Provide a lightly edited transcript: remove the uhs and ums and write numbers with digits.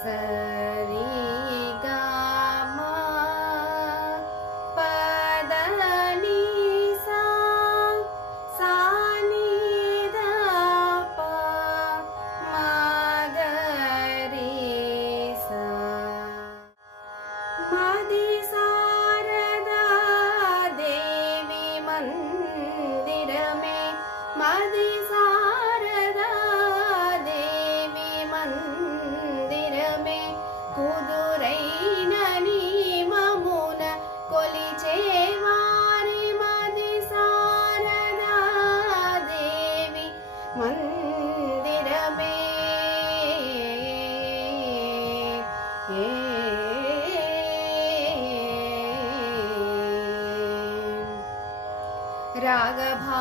సరి గమ పద ని సా సా ని ద ప మ గ రి సా మది శారదా దేవి మందిర మే మది శారదా దేవి మందిర మే కుదురైన నియమమున కొలిచేవారి మది శారదా దేవి మందిర మే రాగభా